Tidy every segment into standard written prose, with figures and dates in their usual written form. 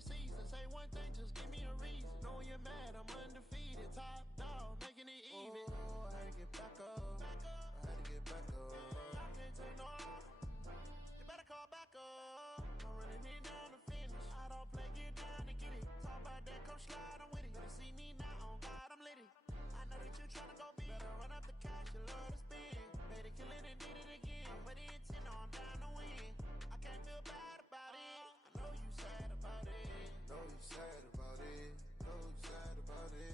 the season. Say one thing, just give me a reason. Know you're mad, I'm undefeated. Top dog, making it even. Oh, I had to get back up. I had to get back up. I can't take no loss. You better call back up. I'm running it down to finish. I don't play, get down to get it. Talk about that, come slide, I'm with it. Better see me now, on God, I'm lit it. I know that you tryna go big. Better run up the cash, you love to spin. Made it, kill it, and did it again. But the intent, no, I'm down to win. I can't feel bad about it. I know you sad about it. Know you sad about it. Know you sad about it.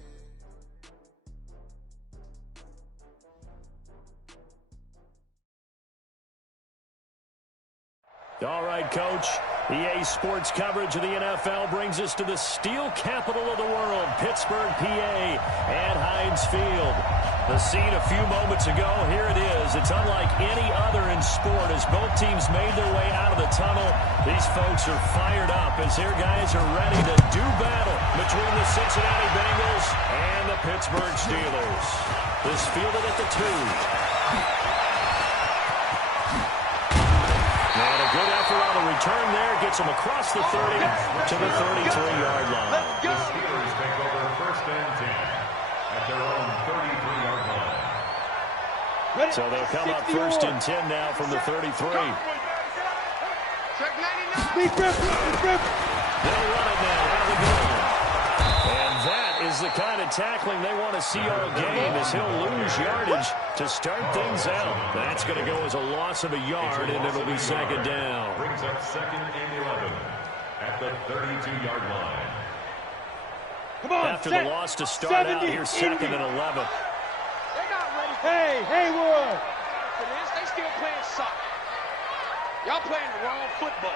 All right, Coach. EA Sports coverage of the NFL brings us to the steel capital of the world, Pittsburgh, PA, at Heinz Field. The scene a few moments ago, here it is. It's unlike any other in sport as both teams made their way out of the tunnel. These folks are fired up as their guys are ready to do battle between the Cincinnati Bengals and the Pittsburgh Steelers. This fielded at the 2. And a good effort on the return there. Gets him across the 30 to the 33-yard line. The Steelers take over first and 10 at their own 33-yard line. So they'll come up first and 10 now from the 33. Check 99. They'll run it now out of the gun. And that is the kind of tackling they want to see all game as he'll lose yardage to start things out. That's going to go as a loss of a yard, and it'll be second down. Brings up second and 11 at the 32-yard line. Come on, After the loss to start out, here's second and 11. They're not ready. Hey, Haywood. For this, they still playing soccer. Y'all playing the wrong football.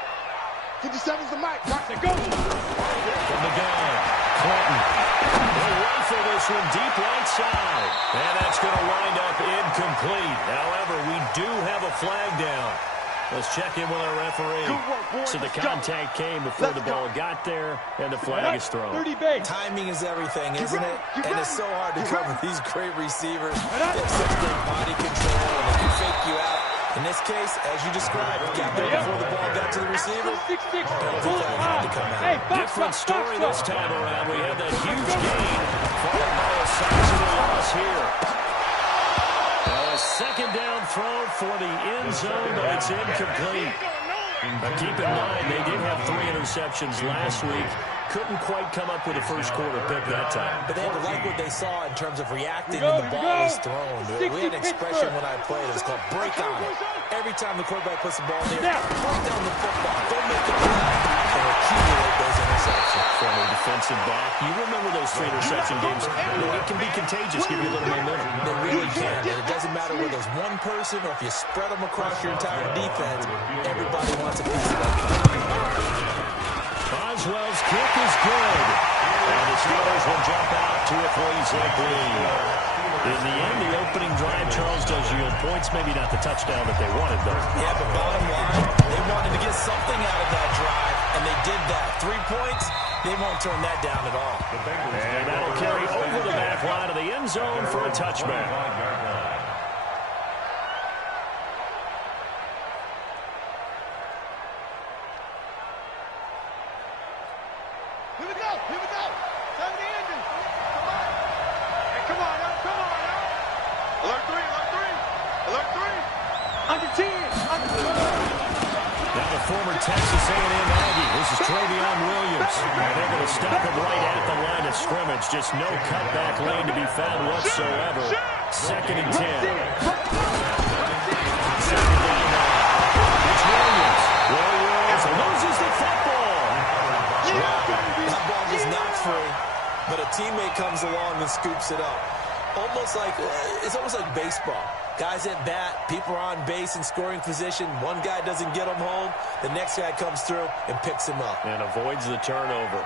57's the mic. Watch it go. From the gun, Clinton. They'll rifle this one deep right side. And that's going to wind up incomplete. However, we do have a flag down. Let's check in with our referee. Good work, boys. So the Let's contact came before the ball got there, and the flag is thrown. 30 base. Timing is everything, isn't it? And it's so hard to cover these great receivers. They have such great body control, and they can fake you out. In this case, as you described, got there before the ball got to the receiver. Pull it had to come out. Hey, Different story this time around. We had that huge gain, followed by a sizable loss here. A second down throw for the end zone, but it's incomplete. But keep in mind, they did have 3 interceptions last week. Couldn't quite come up with a first quarter pick that time. But they had to like what they saw in terms of reacting when the ball was thrown. We had an expression when I played. It was called break on it. Every time the quarterback puts the ball in the air, break down the football. Don't make the play. And accumulate those interceptions. From a defensive back, you remember those 3 interception games. It can be contagious, give you a little momentum. They really can. And it doesn't matter whether there's one person or if you spread them across your entire defense, everybody wants a piece of that. Boswell's kick is good. And the Steelers will jump out to a 3-zip lead. In the end, the opening drive, Charles, does yield points. Maybe not the touchdown that they wanted, though. Yeah, but bottom line, they wanted to get something out of that drive, and they did that. 3 points, they won't turn that down at all. And that'll carry over the back line of the end zone for a touchback. Here we go. Here we go. Turn the engine. Come on. Hey, come on now. Come on now. Alert 3. Alert 3. Alert 3. Under 10. Under 10. Now the former Texas A&M Aggie. This is Travion Williams. And they're going to stop him right at the line of scrimmage. Just no cutback lane to be found whatsoever. Second and 10. It's Williams. Williams loses the football. That ball was not free, but a teammate comes along and scoops it up. It's almost like baseball. Guys at bat, people are on base in scoring position. One guy doesn't get him home. The next guy comes through and picks him up. And avoids the turnover.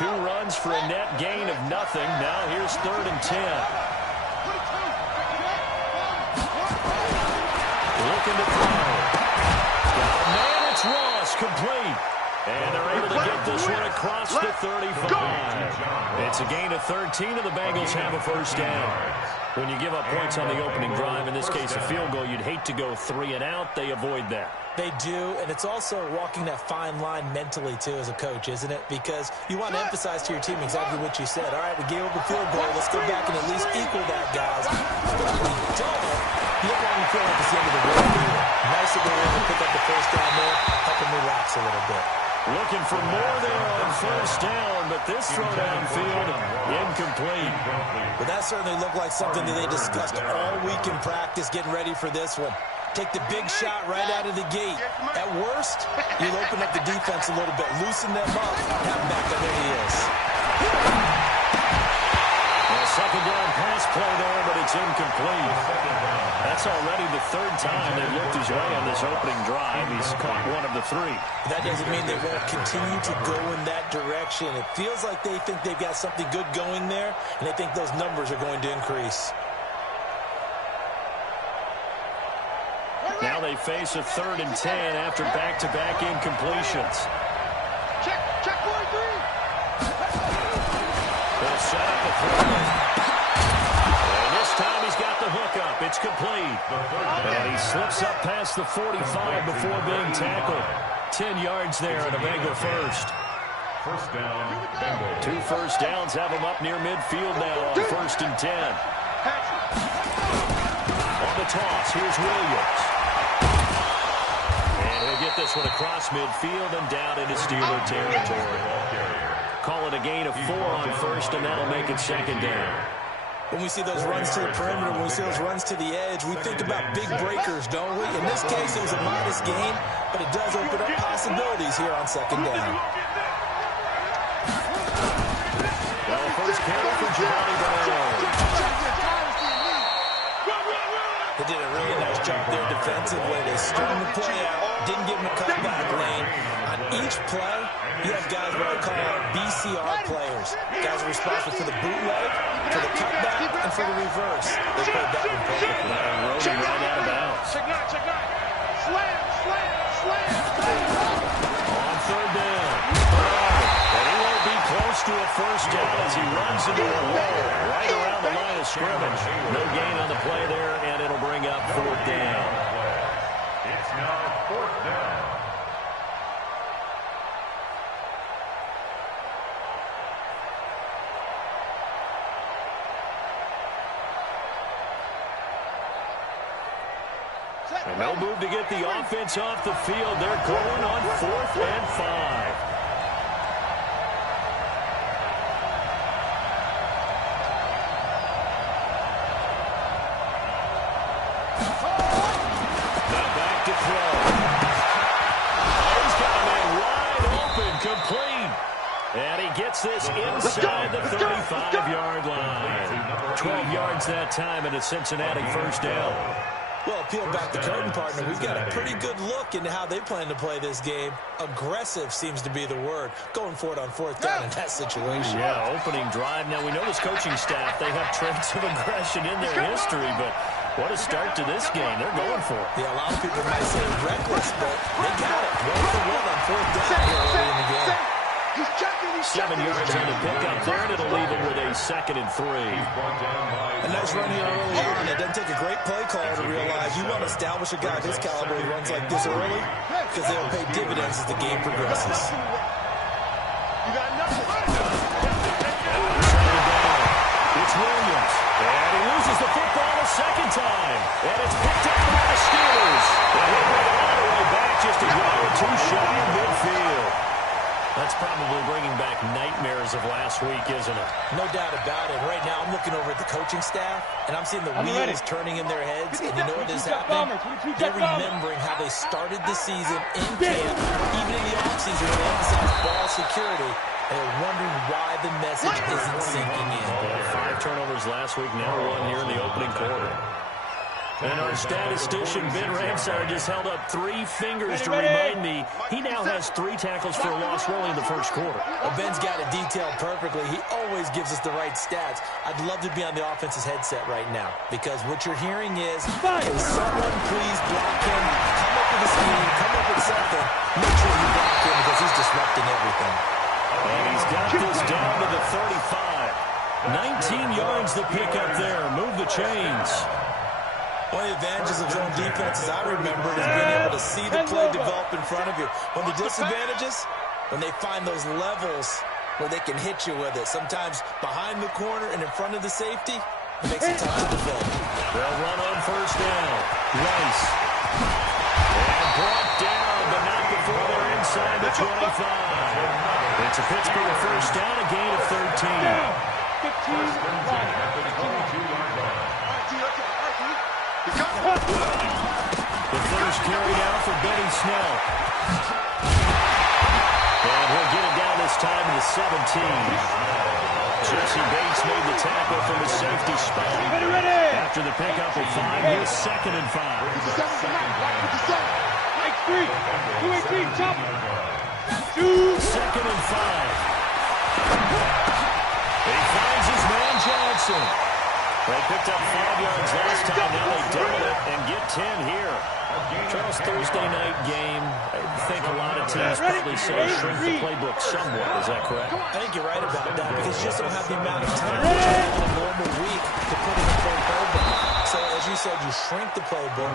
2 runs for a net gain of nothing. Now here's 3rd and 10. Looking to throw. Got a man, it's Ross, complete. And they're able to get this one across the 35. It's a gain of 13, and the Bengals have a first down. When you give up points on the opening drive, in this case a field goal, you'd hate to go 3 and out. They avoid that. They do, and it's also walking that fine line mentally, too, as a coach, isn't it? Because you want to emphasize to your team exactly what you said. All right, we gave up a field goal. Let's go back and at least equal that, guys. But if we don't, you don't want to feel like it's the end of the road either. Nice that they were able to pick up the first down there, help them relax a little bit. Looking for more there on first down, but this throw downfield, incomplete. But that certainly looked like something that they discussed all week in practice, getting ready for this one. Take the big shot right out of the gate. At worst, you'll open up the defense a little bit, loosen them up, have him back, and there he is. A second down pass play there, but it's incomplete. That's already the 3rd time they've looked his way on this opening drive. He's caught 1 of the 3. That doesn't mean they won't continue to go in that direction. It feels like they think they've got something good going there, and they think those numbers are going to increase. Now they face a 3rd and 10 after back-to-back incompletions. Check 43. They'll set up a throw. And this time he's got the hookup. It's complete. And he slips up past the 45 before being tackled. 10 yards there and a Bengal first. First down, Bengals. 2 first downs have him up near midfield now on 1st and 10. On the toss, here's Williams. And he'll get this one across midfield and down into Steeler territory. Call it a gain of 4 on 1st, and that'll make it 2nd down. When we see those runs to the perimeter, when we see those runs to the edge, we think about big breakers, don't we? In this case, it was a modest gain, but it does open up possibilities here on 2nd down. Well, first carry for Giovanni Bernard. They did a really nice job there defensively. They strung the play out, didn't give him a cutback lane. On each play, you have guys what I call BCR players. Guys are responsible for the bootleg, for the cutback, and for the reverse. They played that one perfectly. And rode him right out of bounds. Check nine. Slam. On 3rd down. And he won't be close to a first down as he runs into a wall right around the line of scrimmage. No gain on the play there, and it'll bring up 4th down. It's now 4th down. And no move to get the offense off the field. They're going on 4th and 5. Now back to throw. He's got a man wide open, complete. And he gets this inside the 35-yard line. 12 yards that time, and a Cincinnati first down. Well, peel back the curtain, partner. We've got a pretty good look into how they plan to play this game. Aggressive seems to be the word. Going for it on 4th down in that situation. Yeah, opening drive. Now, we know this coaching staff, they have traits of aggression in their history, but what a start to this game. They're going for it. Yeah, a lot of people might say reckless, but they got it. 1 for 1 on 4th down here early in the game. 7 yards on the pickup there, and it'll leave it with a 2nd and 3. A nice run here early on. It doesn't take a great play caller to realize you want to establish a guy of his caliber who runs like this early because they'll pay dividends as the game progresses. You got nothing. It's Williams, and he loses the football a 2nd time, and it's picked up by the Steelers. And he'll bring it all the way back just a yard or 2 shy of midfield. That's probably bringing back nightmares of last week, isn't it? No doubt about it. Right now, I'm looking over at the coaching staff, and I'm seeing the wheels turning in their heads, and you know what is happening? They're remembering how they started the season in camp, even in the offseason when they emphasized ball security, and they're wondering why the message isn't sinking in. 5 turnovers last week, now 1 here in the opening quarter. And our statistician, Ben Ramsar, just held up 3 fingers to remind me he now has 3 tackles for a loss really in the first quarter. Well, Ben's got it detailed perfectly. He always gives us the right stats. I'd love to be on the offense's headset right now because what you're hearing is, can someone please block him? Come up with a scheme, come up with something. Make sure you block him because he's disrupting everything. And he's got this down to the 35. 19 yards the pick up there. Move the chains. One of the advantages of zone defenses I remember is being able to see the play develop in front of you. One of the disadvantages, when they find those levels where they can hit you with it. Sometimes behind the corner and in front of the safety, it makes it tough to defend. They'll run on first down. Rice. And brought down, but not before they're inside the 25. It's a Pittsburgh first down, a gain of 13. 15. The first carry now for Benny Snell. And he'll get it down this time to the 17. Jesse Bates made the tackle from his safety spot. After the pickup of 5, here's 2nd and 5. 2nd and 5. He finds his man Johnson. They picked up 5 yards last time. Now they double it and get 10 here. Charles, Thursday night game. I think a lot of teams probably say shrink the playbook somewhat. Is that correct? I think you're right about that because you just don't have the amount of time that you have in a normal week to put in a full playbook. So as you said, you shrink the playbook,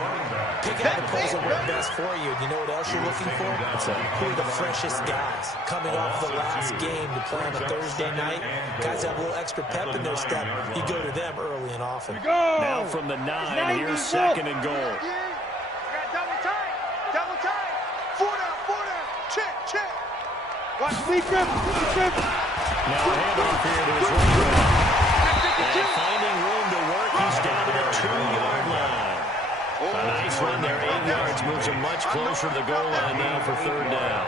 pick out the plays that work best for you. And you know what else you're looking for? Who are the freshest guys coming off the last game to play on a Thursday night? Guys that have a little extra pep in their step. You go to them early and often. Now from the 9, here's 2nd and goal. Double time. 4 down. Check. Watch me grip. Now a handoff here to his running back. And finding room to work, he's down to the 2-yard line. A nice run there, 8 yards, moves him much closer to the goal line now for 3rd down.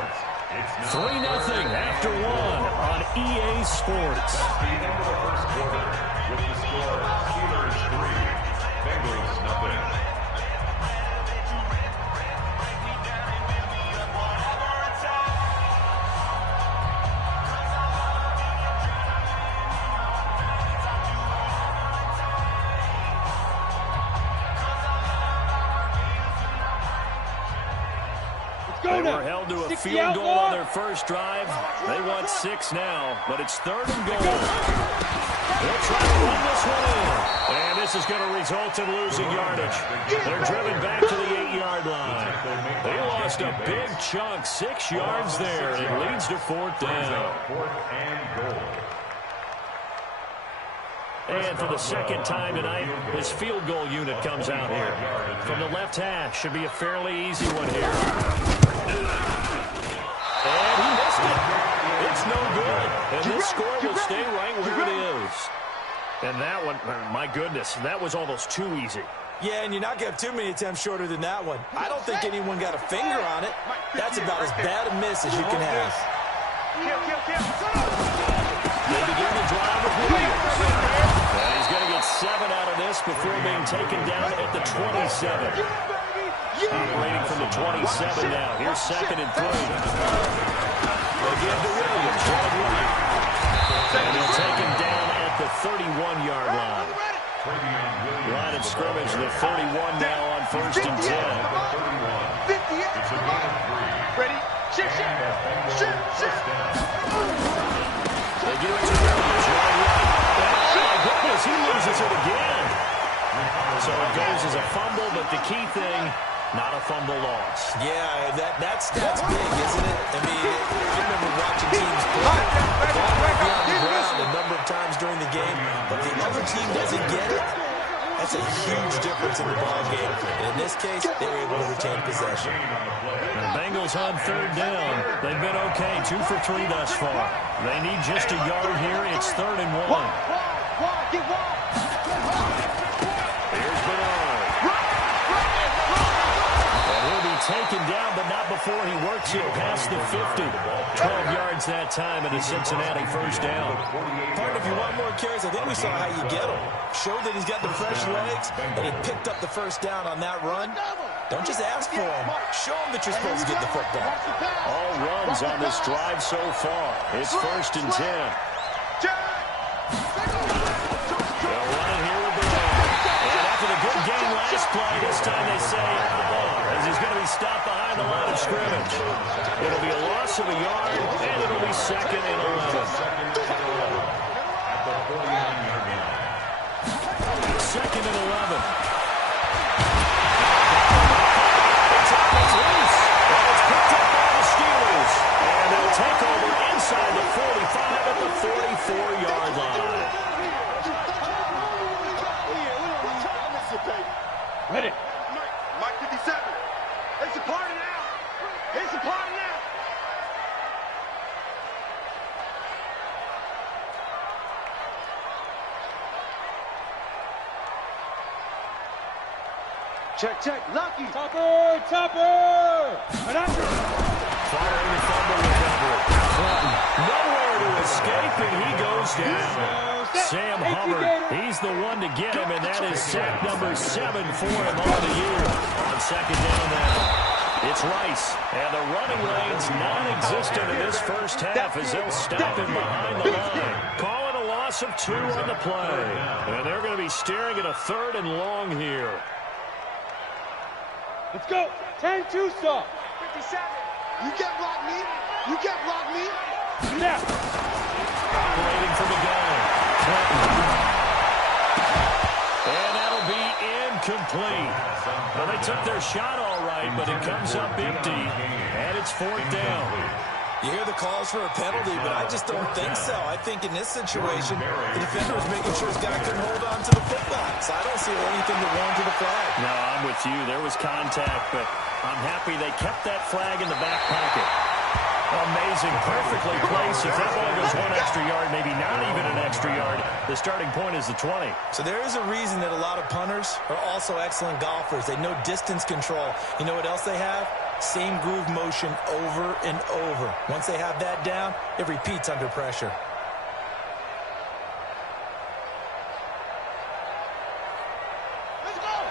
3-0 after 1 on EA Sports. The end of the first quarter with the score Steelers 3, Bengals nothing. They were held to a field goal on their first drive. They want 6 now, but it's 3rd and goal. They'll try to run this one in. And this is going to result in losing yardage. They're driven back to the 8-yard line. They lost a big chunk, 6 yards there. It leads to 4th down. 4th and goal. And for the 2nd time tonight, his field goal unit comes out here. From the left hash, should be a fairly easy one here. And he missed it. It's no good. And this score will stay right where it is. And that one, my goodness, that was almost too easy. Yeah, and you're not going to have too many attempts shorter than that one. I don't think anyone got a finger on it. That's about as bad a miss as you can have. They begin to drive with Williams. And he's going to get 7 out of this before being taken down at the 27. Operating from the 27 now. Here's 2nd and 3. They give to Williams. And he'll take him down at the 31-yard line. Line of scrimmage, the 31 now on 1st and 10. It's a gain of 3. Ready? Shit. They give it to Williams. Oh, my goodness, he loses it again. So it goes as a fumble, but the key thing, not a fumble loss. Yeah, that's big, isn't it? I mean, I remember watching teams play the ball might be on the ground a number of times during the game, but the other team doesn't get it. That's a huge difference in the ball game. And in this case, they were able to retain possession. The Bengals on 3rd down. They've been okay, 2 for 3 thus far. They need just a yard here. It's 3rd and 1. Here's Bernard. And he'll be taken down down, but not before he works it past the 50. 12 yards that time and a Cincinnati first down. Partner, if you want more carries, I think we saw how you get him. Showed that he's got the fresh legs, and he picked up the first down on that run. Don't just ask for him. Show him that you're supposed to get the football. All runs on this drive so far. It's 1st and 10. They'll run it here with the ball. And after the good game last play, this time they say out of bounds, as he's going to be stopped behind the line of scrimmage. It'll be a loss of a yard, and it'll be 2nd and 11. At the 49-yard line. 2nd and 11. It's loose. And it's picked up by the Steelers. And they'll take over inside the 45 at the 44-yard line. Ready. Mike 57. It's a party now. It's a party now. Check, check. Lucky. Topper, topper. And under. Following the fumble recovery. Clinton nowhere to escape, and he goes down. Sam Hubbard, he's the one to get him, and that is sack number 7 for him on the year. On 2nd down now, it's Rice, and the running lane's non-existent in this first half as they'll stop him behind the line. Calling a loss of 2 on the play, and they're going to be staring at a 3rd and long here. Let's go. 10-2 stop. 57. You can't block me. You can't block me. Yeah. Operating from the gun. And that'll be incomplete. Well, they took their shot all right, but it comes up empty, and it's 4th down. You hear the calls for a penalty, but I just don't think so. I think in this situation, the defender was making sure his guy couldn't hold on to the football. So I don't see anything that warranted a flag. No, I'm with you. There was contact, but I'm happy they kept that flag in the back pocket. Amazing, perfectly placed. If that ball goes 1 extra yard, maybe not even an extra yard, the starting point is the 20. So there is a reason that a lot of punters are also excellent golfers. They know distance control. You know what else they have? Same groove motion over and over. Once they have that down, it repeats under pressure.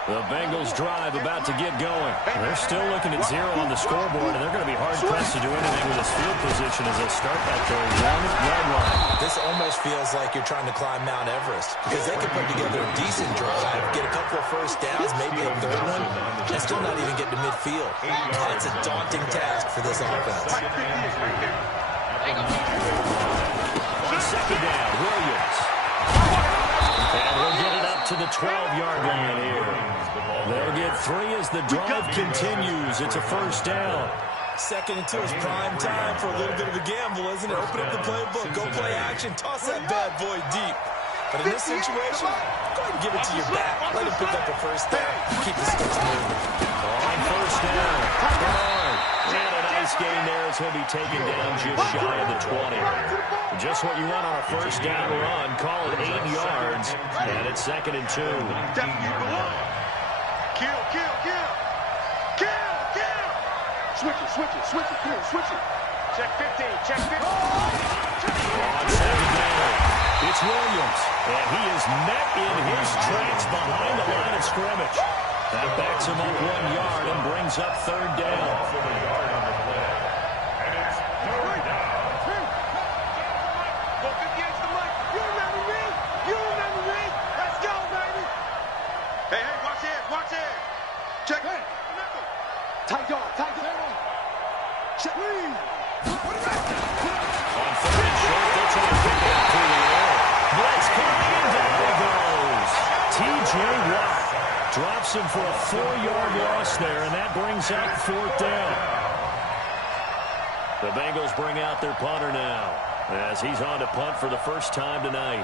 The Bengals drive about to get going. They're still looking at 0 on the scoreboard, and they're going to be hard-pressed to do anything with this field position as they start at their 1-yard line. This almost feels like you're trying to climb Mount Everest because they can put together a decent drive, get a couple of first downs, maybe a 3rd one, and still not even get to midfield. That's a daunting task for this offense. 2nd down, Williams. And we'll get it up to the 12-yard line here. They'll get 3 as the drive continues. It's a first down. 2nd and 2 is prime time for a little bit of a gamble, isn't it? Open up the playbook, go play action, toss that bad boy deep. But in this situation, go ahead and give it to your back. Let him pick up a first down. Keep the sticks moving. On first down, Bernard. And a nice gain there as he'll be taken down just shy of the 20. Just what you want on a first down run. Call it 8 yards. And it's 2nd and 2. Kill, kill, kill. Kill, kill. Switch it, switch it, switch it. Come on, switch it. Check 15, check 15. On 2nd down, it's Williams. And he is met in his tracks behind the line of scrimmage. That backs him up 1 yard and brings up 3rd down. Check. Tight dog, tight dog. Check. On 3rd and short, they'll try to pick it up through the air. Blitz coming, and down he goes. T.J. Watt drops him for a 4-yard loss there, and that brings up 4th down. The Bengals bring out their punter now as he's on to punt for the first time tonight.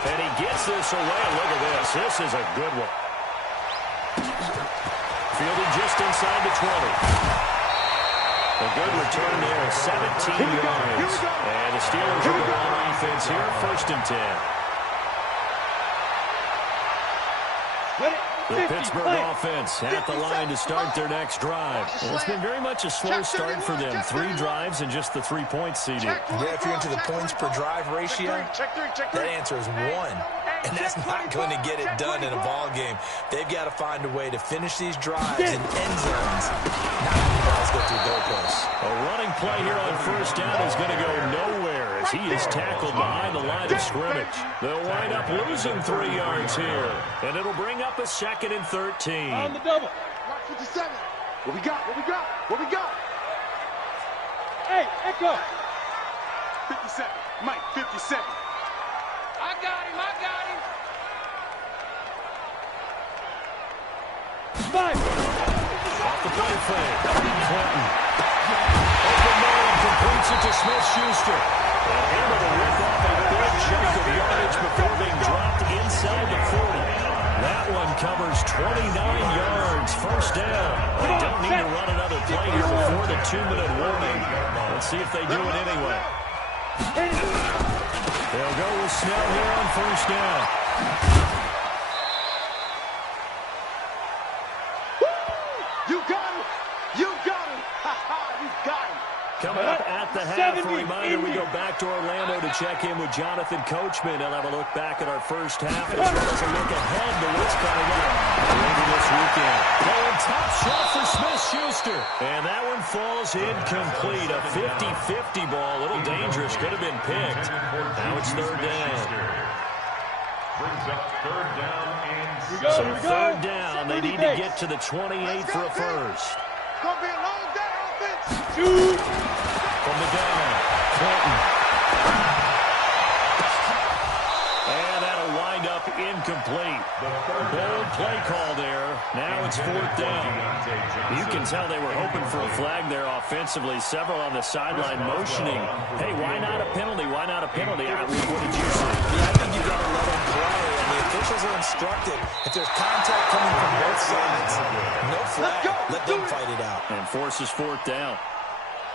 And he gets this away. Look at this. This is a good one. Fielded just inside the 20. A good return there, 17 yards. And the Steelers are going on offense here, 1st and 10. Ready. The Pittsburgh offense at the line to start their next drive. And it's been very much a slow start for them. 3 drives and just the 3 points seeded. Yeah, if you're into the points per drive ratio, that answer is 1. And that's not going to get it done in a ball game. They've got to find a way to finish these drives in end zones, not letting balls go through goalposts. A running play here on first down is going to go nowhere as he is tackled behind the line of scrimmage. They'll wind up losing 3 yards here, and it'll bring up a 2nd and 13. On the double. Watch 57. What we got? What we got? What we got? Hey, Echo. 57. Mike, 57. I got him. Five. Off the play fake. Clinton. Open man completes it to Smith-Schuster. And able to rip off a big chunk of yardage before being dropped inside the 40. That one covers 29 yards. First down. They don't need to run another play here before the 2-minute warning. Let's see if they do it anyway. They'll go with Snell here on first down. Coming up at the half, a reminder, we go back to Orlando to check in with Jonathan Coachman. He'll have a look back at our first half as well as a look ahead to what's coming up later this weekend. Going top shot for Smith-Schuster. And that one falls incomplete. A 50-50 ball. A little dangerous. Could have been picked. Now it's 3rd down. Brings up 3rd down and So 3rd down. They need to get to the 28 for a first. It's going to be a long day, offense. Two. From the gun, Clinton. And that'll wind up incomplete. Bold play call there. Now it's 4th down. You can tell they were hoping for a flag there offensively. Several on the sideline motioning. Hey, why not a penalty? Why not a penalty? What did you say? Yeah, I think you've got to let them play. And the officials are instructed. If there's contact coming from both sides, no flag. Let them fight it out. And forces 4th down.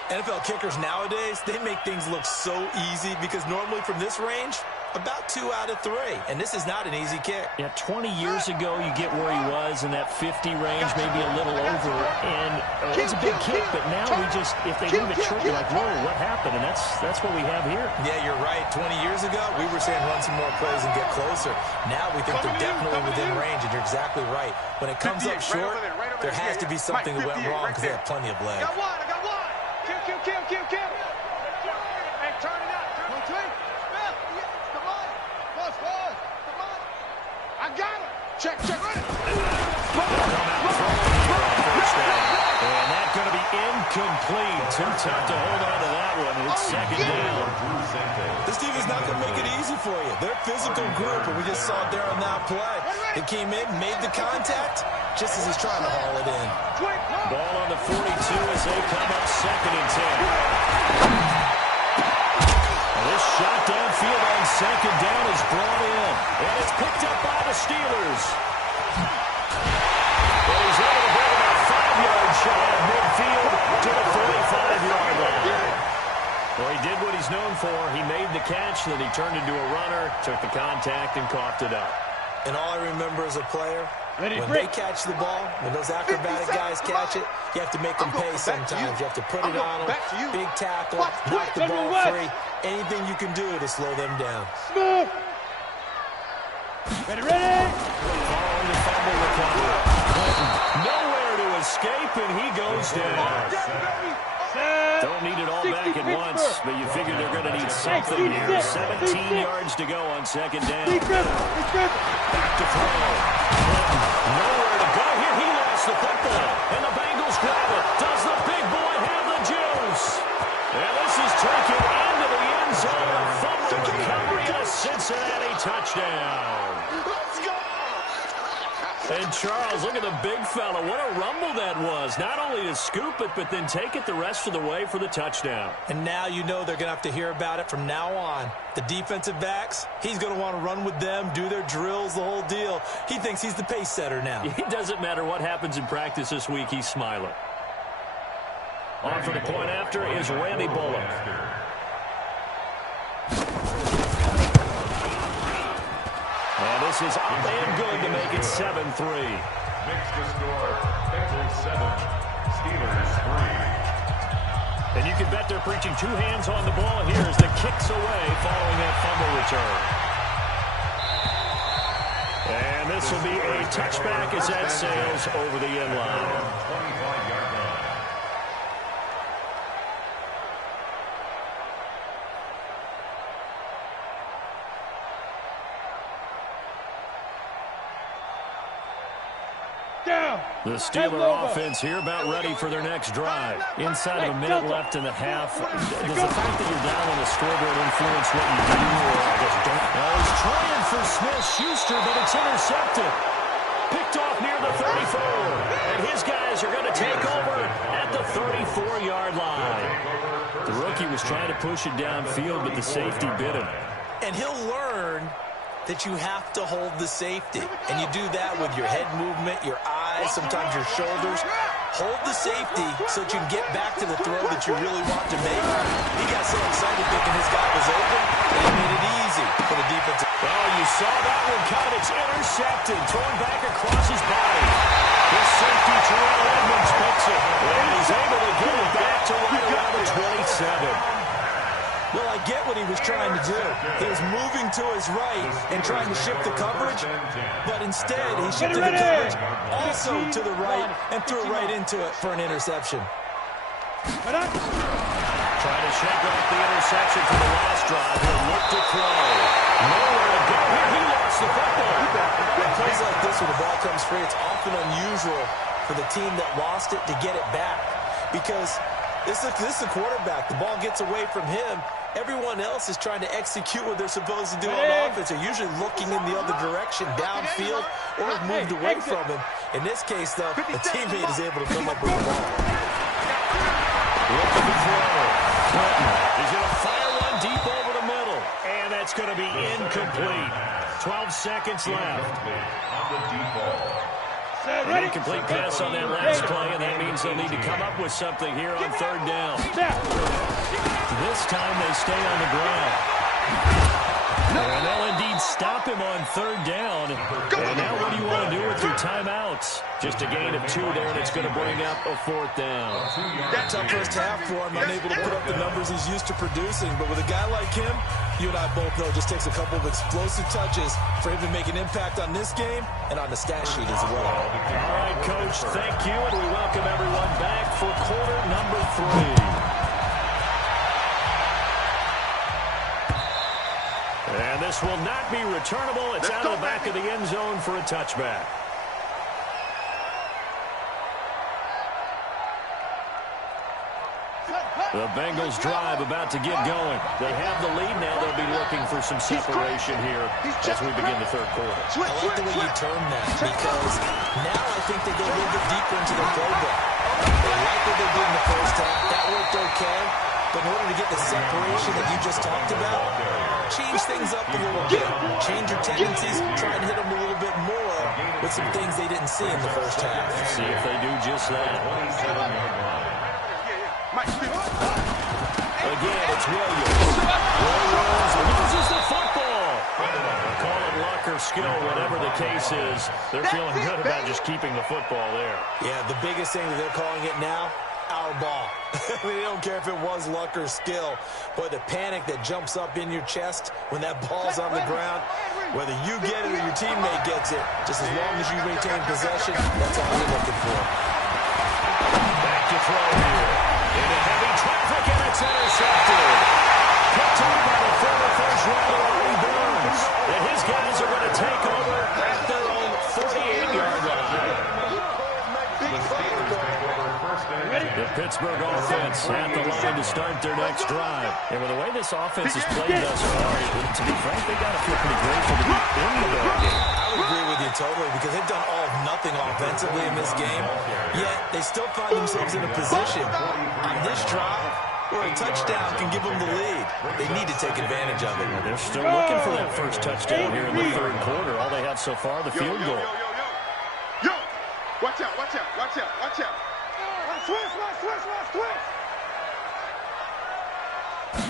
NFL kickers nowadays, they make things look so easy because normally from this range, about 2 out of 3. And this is not an easy kick. Yeah, 20 years ago, you get where he was in that 50 range, maybe a little over. And it's a big kick, but now we just, if they leave it short, you're like, whoa, what happened? And that's what we have here. Yeah, you're right. 20 years ago, we were saying run some more plays and get closer. Now we think they're definitely within range, and you're exactly right. When it comes up short, there has to be something that went wrong because they have plenty of legs. I got one. Kill. Hey, turn it up. Come on. Come on. I got him. Check. Run it. And that's going to be incomplete. Too tough to hold on to that one. And it's 2nd down. This team is not going to make it easy for you. They're a physical group, and we just saw it there on that play. They came in, made the contact, just as he's trying to haul it in. Ball on the 42 as they come up 2nd and 10. And this shot downfield on 2nd down is brought in. And it's picked up by the Steelers. And he's able to bring about 5 yards shy of midfield to the 45-yard line. Well, he did what he's known for. He made the catch, then he turned into a runner, took the contact, and coughed it up. And all I remember as a player, when they catch the ball, when those acrobatic guys catch it, you have to make them pay sometimes. You have to put it on them, big tackle, knock the ball free. Anything you can do to slow them down. Smith. Ready. Following the fumble recovery. Nowhere to escape, and he goes down. Don't need it all back at once, but you figure they're going to need something here. 17 yards to go on 2nd down. Back to throw. Nowhere to go here. He lost the football, and the Bengals grab it. Does the big boy have the juice? And this is taken into the end zone. A fumble recovery and a Cincinnati touchdown. And Charles, look at the big fella. What a rumble that was. Not only to scoop it, but then take it the rest of the way for the touchdown. And now you know they're going to have to hear about it from now on. The defensive backs, he's going to want to run with them, do their drills, the whole deal. He thinks he's the pace setter now. It doesn't matter what happens in practice this week, he's smiling. On for the point after is Randy Bullock. And this pass is up and good to make it 7-3. Makes the score Bengals 7, Steelers 3. And you can bet they're preaching two hands on the ball here as the kick's away following that fumble return. And this will be a touchback as that sails over the end line. 25-yard line. The Steeler offense here about ready for their next drive. Inside of a minute left in the half. Does the fact that you're down on the scoreboard influence what you do, or I guess don't? Well, he's trying for Smith-Schuster, but it's intercepted. Picked off near the 34. And his guys are going to take over at the 34-yard line. The rookie was trying to push it downfield, but the safety bit him. And he'll learn that you have to hold the safety. And you do that with your head movement, your eyes, sometimes your shoulders. Hold the safety so that you can get back to the throw that you really want to make. He got so excited thinking his guy was open, and he made it easy for the defense. Well, you saw that one coming. It's intercepted, thrown back across his body. His safety, Terrell Edmonds, picks it, and he's able to get it back to right around the 27. Well, I get what he was trying to do. He was moving to his right and trying to shift the coverage, but instead he shifted the coverage also to the right and threw it right into it for an interception. Trying to shake off the interception for the last drive. He'll look to throw. Nowhere to go here. He lost the football. In plays like this when the ball comes free, it's often unusual for the team that lost it to get it back because this is the quarterback. The ball gets away from him. Everyone else is trying to execute what they're supposed to do on offense. They're usually looking in the other direction, downfield, or have moved away from him. In this case, though, a teammate is able to come up with the ball. Looking to throw. Clinton is going to fire one deep over the middle. And that's going to be incomplete. 12 seconds left. On the deep ball. An incomplete pass on that last play, and that means they'll need to come up with something here on third down. This time they stay on the ground. And they'll indeed stop him on third down. And now what do you want to do with your timeouts? Just a gain of 2 there, and it's going to bring up a fourth down. Tough first half for him, unable to put up the numbers he's used to producing. But with a guy like him, you and I both know it just takes a couple of explosive touches for him to make an impact on this game and on the stat sheet as well. All right, Coach, thank you. And we welcome everyone back for quarter number 3. And this will not be returnable. It's out of the back of the end zone for a touchback. The Bengals drive about to get going. They have the lead now. They'll be looking for some separation here as we begin the third quarter. I like the way you term that because now I think they go a little bit deeper into their playbook. They like what they did in the first half. That worked okay. But in order to get the separation that you just talked about, change things up a little bit. Change your tendencies. Try and hit them a little bit more with some things they didn't see in the first half. See if they do just that. Again, it's Williams. Williams loses the football. Call it luck or skill, whatever the case is. They're feeling good about just keeping the football there. Yeah, the biggest thing that they're calling it now, our ball. They don't care if it was luck or skill, but the panic that jumps up in your chest when that ball's on the ground, whether you get it or your teammate gets it, just as long as you maintain possession, that's all you're looking for. Back to throw here. Into heavy traffic, and it's intercepted. Picked up by the former first-rounder, Artie Burns. And his guys are going to take over at their own 48-yard line. The Pittsburgh offense at the line to start their next drive. And with the way this offense has played thus far, to be frank, they got to feel pretty grateful to be in the ball game. I would agree with you totally because they've done all of nothing offensively in this game, yet they still find themselves in a position on this drive where a touchdown can give them the lead. They need to take advantage of it. They're still looking for that first touchdown here in the third quarter. All they have so far, the field goal. Yo! Watch out, watch out, watch out, watch out. Switch.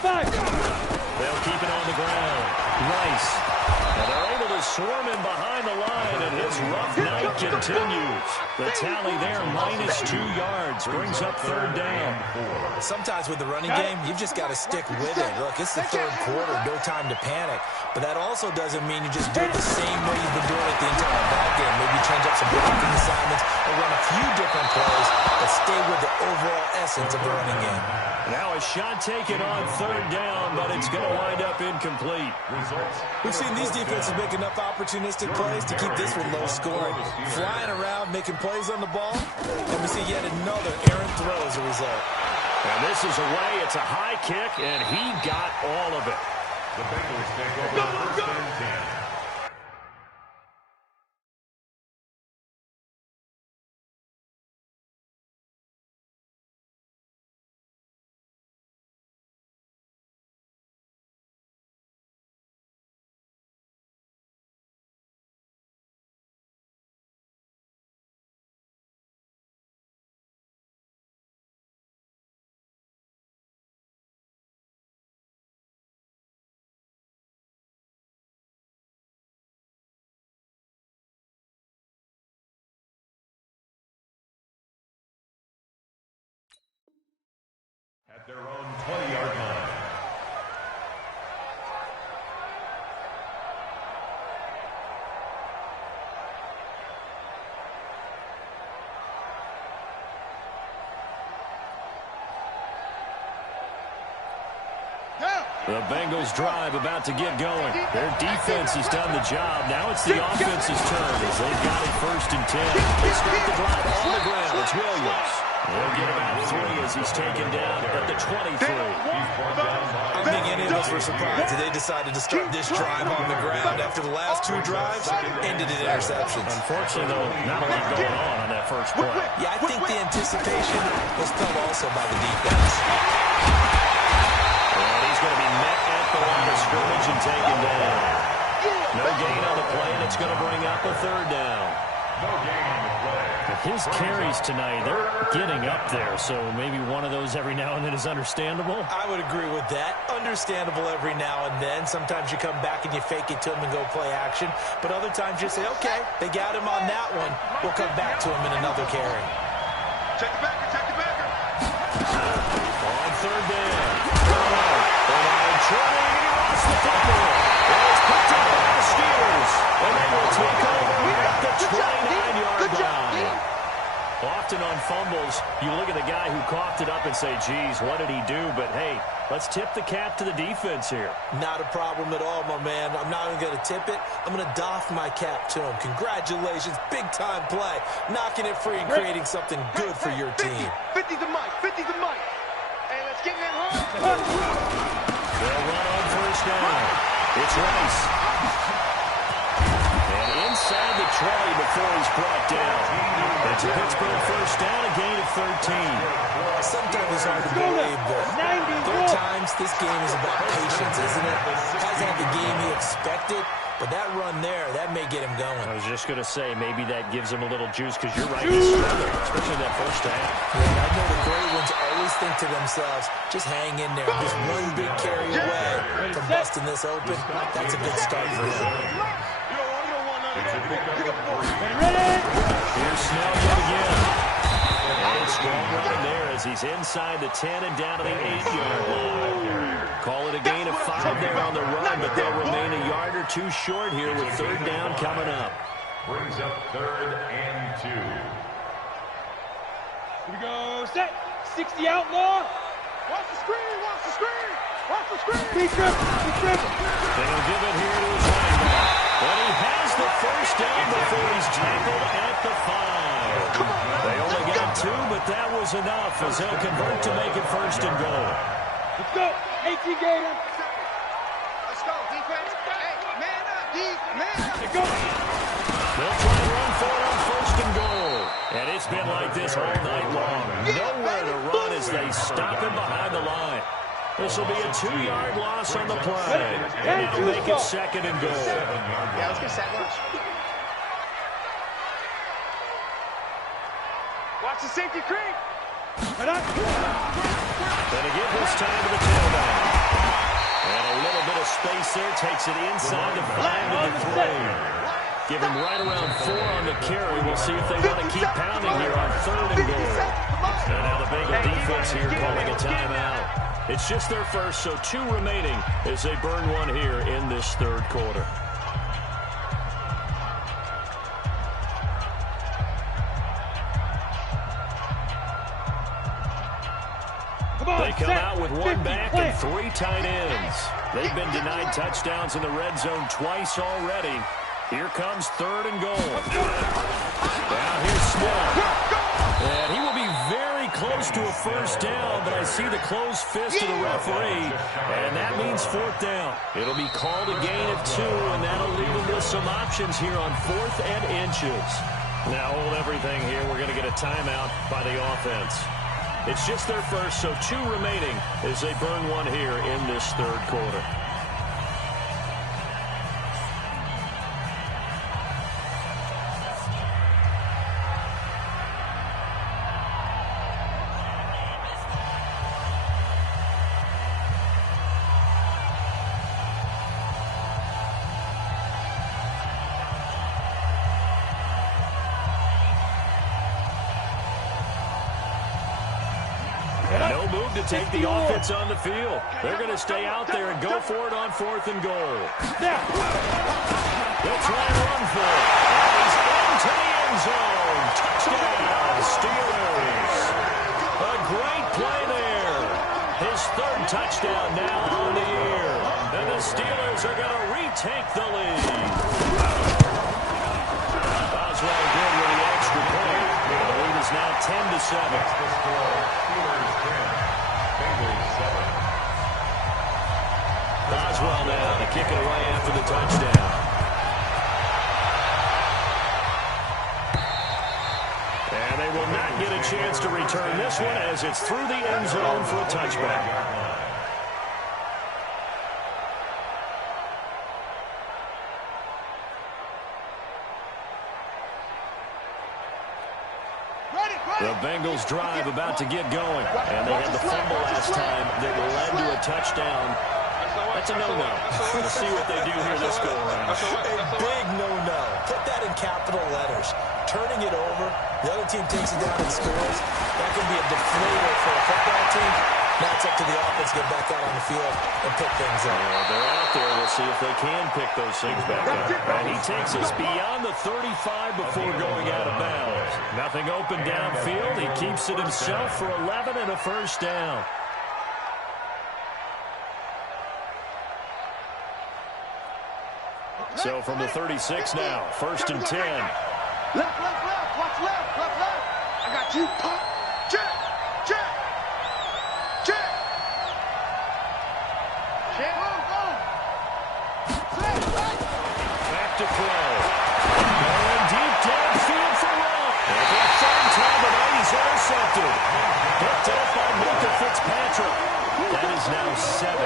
They'll keep it on the ground. Nice. And they're able to is swarming behind the line, and his rough night continues. The tally there, -2 yards, brings up third down. Sometimes with the running game, you've just got to stick with it. Look, it's the third quarter, no time to panic. But that also doesn't mean you just do it the same way you've been doing it the entire ball game. Maybe change up some blocking assignments or run a few different plays, but stay with the overall essence of the running game. Now a shot taken on third down, but it's going to wind up incomplete. We've seen these defenses make enough opportunistic plays to keep this one low scoring. Flying around, making plays on the ball, and we see yet another errant throw as a result. And this is away. It's a high kick, and he got all of it. The Bengals take over first and 10. At their own 20-yard line. The Bengals drive about to get going. Their defense has done the job. Now it's the offense's turn as they've got it first and 10. They start the drive on the ground. It's Williams. They'll get about 3 as he's taken down at the 23. I don't think any of us were surprised that they decided to start this drive on the ground after the last 2 drives ended in interceptions. Unfortunately, though, not a lot going on that first play. Yeah, I think the anticipation was felt also by the defense. And he's going to be met at the line of scrimmage and taken down. No gain on the play, and it's going to bring up a third down. No gain on the play. His carries tonight, they're getting up there, so maybe one of those every now and then is understandable. I would agree with that. Understandable every now and then. Sometimes you come back and you fake it to him and go play action. But other times you say, okay, they got him on that one. We'll come back to him in another carry. Check the backer, check the backer. On third down. Bernard trying, he lost the football. And it's picked up by the Steelers. And they will take over at the 29-yard line. Often on fumbles, you look at the guy who coughed it up and say, geez, what did he do? But, hey, let's tip the cap to the defense here. Not a problem at all, my man. I'm not even going to tip it. I'm going to doff my cap to him. Congratulations. Big-time play. Knocking it free and creating something good for your team. 50's the mic. 50's the mic. Hey, let's get that hard. They'll run on first down. It's Rice. And inside the 20 before he's brought down. It's a Pittsburgh first down, a gain of 13. Sometimes it's hard to believe, but there are times this game is about patience, isn't it? Hasn't had the game he expected, but that run there, that may get him going. I was just going to say, maybe that gives him a little juice, because you're right, he's struggling, especially that first half. Yeah, I know the great ones always think to themselves, just hang in there. Just one big carry away from busting this open. That's a good start for him. Here's Snell yet again. And strong running there as he's inside the 10 and down to the 8-yard line. Call it a gain of 5 there on the run, but they'll remain a yard or 2 short here with third down coming up. Brings up 3rd and 2. Here we go. Set. 60 outlaw. Watch the screen. Watch the screen. Watch the screen. He tripping. He tripping. They'll give it here to his running back. But he has the first down before he's tackled at the 5. They only got 2, but that was enough as they'll convert to make it first and goal. Let's go. 18 Gator. Let's go, defense. Hey, man up, D. Man up. Let's go. They'll try and run for it on first and goal. And it's been like this all night long. Nowhere to run as they stop him behind the line. This will be a 2-yard loss on the play. And it'll make it second and goal. Yeah, let's get set lunch. Watch the safety creep. Right on. Gonna give this time to the tailback. And a little bit of space there. Takes it inside the 5 to the 3. Give him right around 4 on the carry. We'll see if they want to keep pounding here on 3rd and goal. And now the Bengal defense here calling a timeout. It's just their first, so 2 remaining as they burn one here in this 3rd quarter. They come out with 1 back and 3 tight ends. They've been denied touchdowns in the red zone twice already. Here comes 3rd and goal. Now here's Smith. And he will be very close to a first down, but I see the closed fist of the referee, and that means 4th down. It'll be called a gain of 2, and that'll leave them with some options here on 4th and inches. Now hold everything here. We're going to get a timeout by the offense. It's just their first, so 2 remaining as they burn one here in this 3rd quarter. No move to take the offense on the field. They're going to stay out there and go for it on 4th and goal. They'll try and run for it. And he's into the end zone. Touchdown, Steelers. A great play there. His 3rd touchdown now on the year. And the Steelers are going to retake the lead. Boswell good with the extra point. The lead is now 10-7. Boswell now to kick it away after the touchdown. And they will not get a chance to return this one as it's through the end zone for a touchback. The Bengals drive about to get going, and they had the fumble last time that led to a touchdown. That's a no-no. We'll see what they do here this go-around. A big no-no. Put that in capital letters. Turning it over, the other team takes it down and scores. That can be a deflator for a football team. Now it's up to the offense to get back out on the field and pick things up. They're out there. We'll see if they can pick those things back up. And he takes us beyond the 35 before going out of bounds. Nothing open downfield. He keeps it himself for 11 and a first down. So from the 36 now, 1st and 10. Left, left, left. Watch left, left, left. I got you. Pop. Check. Check. Check. Check. Go. Back to throw. Going deep downfield for Rowe. And for the 3rd time tonight, he's intercepted. Picked up by Micah Fitzpatrick. That is now 7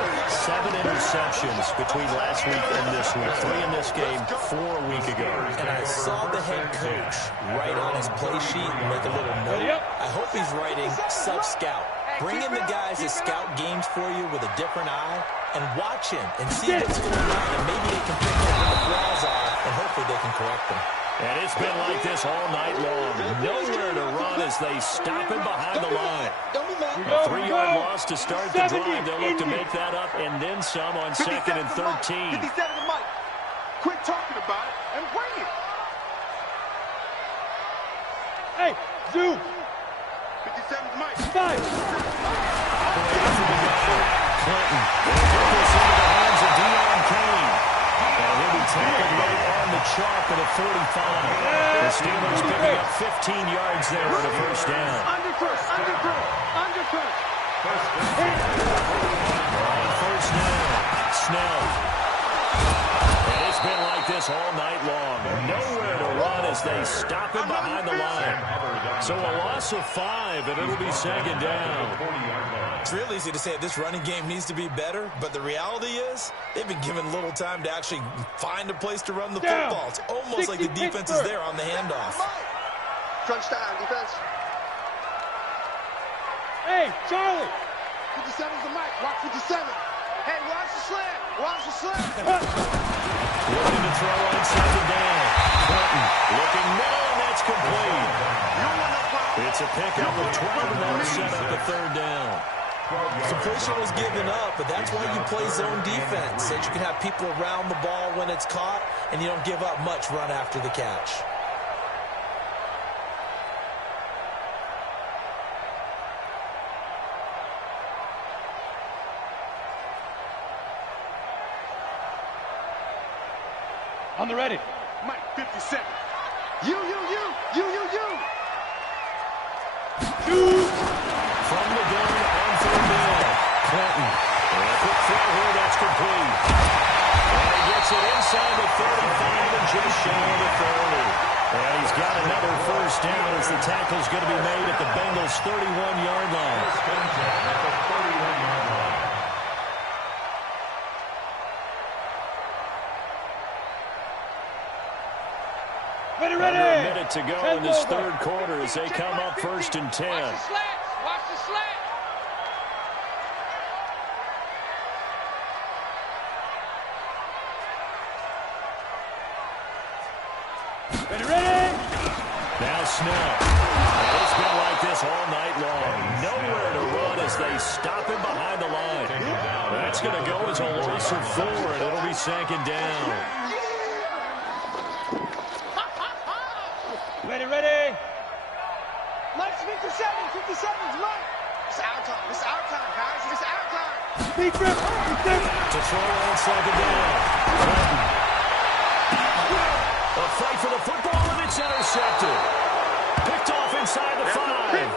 interceptions between last week and this week. 3 in this game, 4 a week ago. And I saw the head coach write on his play sheet and make a little note. I hope he's writing sub-scout. Bring in the guys that scout games for you with a different eye and watch him and see what's going on. And maybe they can pick up where the flaws are, and hopefully they can correct them. And it's been like this all night long. Nowhere to run as they stop him behind the line. A 3-yard loss to start the drive. They'll look to make that up and then some on 2nd and 13. 57 to Mike. Quit talking about it and bring it. Hey, Zoo. 57 to Mike. 5. Clinton will put this into the hands of Deion Kane. And he'll be tackled right on the chalk at a 45. The Steelers picking up 15 yards there at a first down. Undercut. On first down, Snell. And it's been like this all night long. Nowhere to run as they stop him behind the line. So a loss of 5, and it'll be 2nd down. It's real easy to say this running game needs to be better, but the reality is they've been given little time to actually find a place to run the football. It's almost like the defense is there on the handoff. Crunch time, defense. Hey, Charlie. 57's the Mike. Watch 57. Hey, watch the slant. Watch the slant. Looking to throw on second down. Clinton looking middle, and that's complete. It's a pickup of 12, and that'll set up a third down. Some pressure was given up, but that's why you play zone defense, so that you can have people around the ball when it's caught, and you don't give up much run after the catch. On the ready. Mike, 57. You. From the gun on third down. Clinton. And a quick throw here, that's complete. And he gets it inside the 35 and just shy of the 30. And he's got another first down as the tackle's going to be made at the Bengals' 31-yard line. At the 31-yard line. Under a minute to go in this third quarter as they come up 1st and 10. Watch the slants. Watch the slant. Ready. Now Snell. It's been like this all night long. Nowhere to run as they stop him behind the line. That's going to go as a loss of 4, and it'll be second down. Ready. Mike's 57. 57's Mike. It's our time. It's our time, guys. It's our time. Speed grip. To throw on second down. A fight for the football, and it's intercepted. Picked off inside the 5. And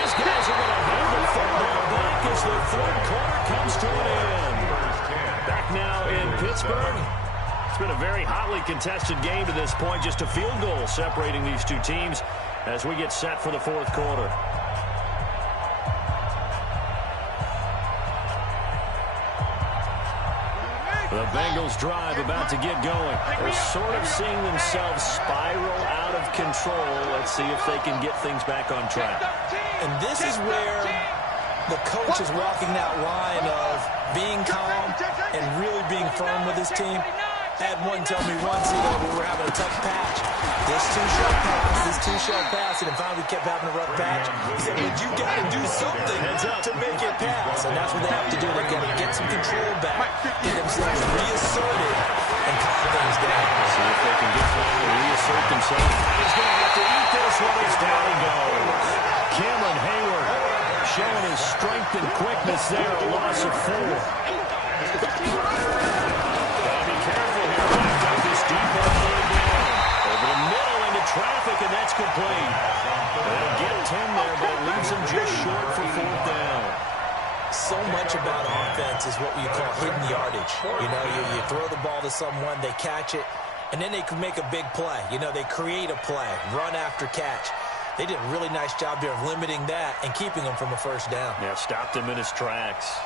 these guys are going to hand the football back as the third quarter comes to an end. Back now in Pittsburgh. It's been a very hotly contested game to this point. Just a field goal separating these two teams as we get set for the fourth quarter. The Bengals drive about to get going. They're sort of seeing themselves spiral out of control. Let's see if they can get things back on track. And this is where the coach is walking that line of being calm and really being firm with his team. Had one tell me once, we were having a tough patch. This two shall pass, and finally we kept having a rough patch. He said, but you got to do something to make it pass, and that's what they have to do. They got to get some control back, get themselves reasserted, and calm things down. See if they can get one to reassert themselves. He's going to have to eat this one as down he goes. Cameron Hayward showing his strength and quickness there, a loss of 4. Traffic, and that's complete. They'll get 10 there, but it leaves them just short for 4th down. So much about offense is what you call hidden yardage. You know, you throw the ball to someone, they catch it, and then they can make a big play. You know, they create a play, run after catch. They did a really nice job there of limiting that and keeping him from a first down. Yeah, stopped him in his tracks.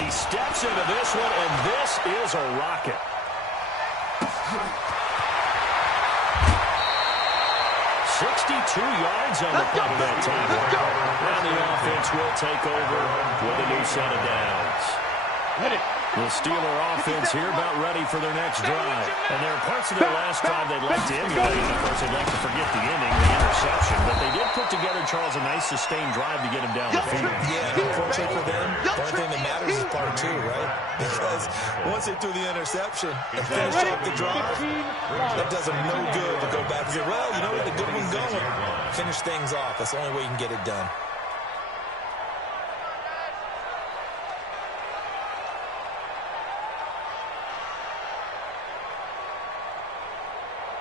He steps into this one, and this is a rocket. 62 yards on the play that time. And the offense will take over with a new set of downs. The Steeler offense here about ready for their next drive. And there are parts of their last drive they'd like to emulate. Of course, they'd like to forget the inning, the interception. But they did put together, Charles, a nice sustained drive to get him down the field. Yeah, unfortunately for them, the only thing that matters is part 2, right? Because once they threw the interception and finished off the drive, that does them no good to go back and say, well, you know what, the good one's going. Finish things off. That's the only way you can get it done.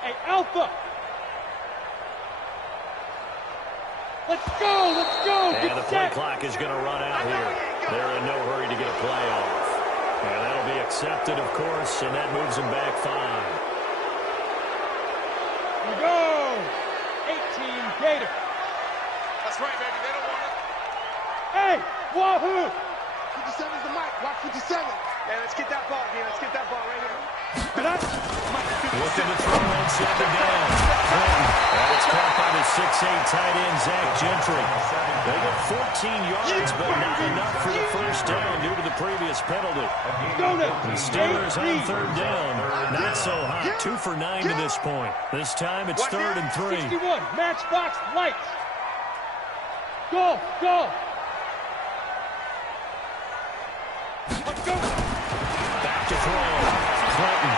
Hey, Alpha. Let's go. And the play clock is going to run out here. They're in no hurry to get a play off. And that'll be accepted, of course, and that moves them back 5. Here we go. 18 Gator. That's right, baby. They don't want it. Hey, wahoo. 57's the mic. Watch 57. Yeah, let's get that ball here. Let's get that ball right here. Looking to throw on second down. And it's caught by the 6'8" tight end, Zach Gentry. They get 14 yards, but not enough for the first down due to the previous penalty. The Steelers on third down. Not so hot. 2 for 9 to this point. This time it's 3rd and 3. 61, matchbox lights. Go, go. Let's go. Back to throw. Clinton.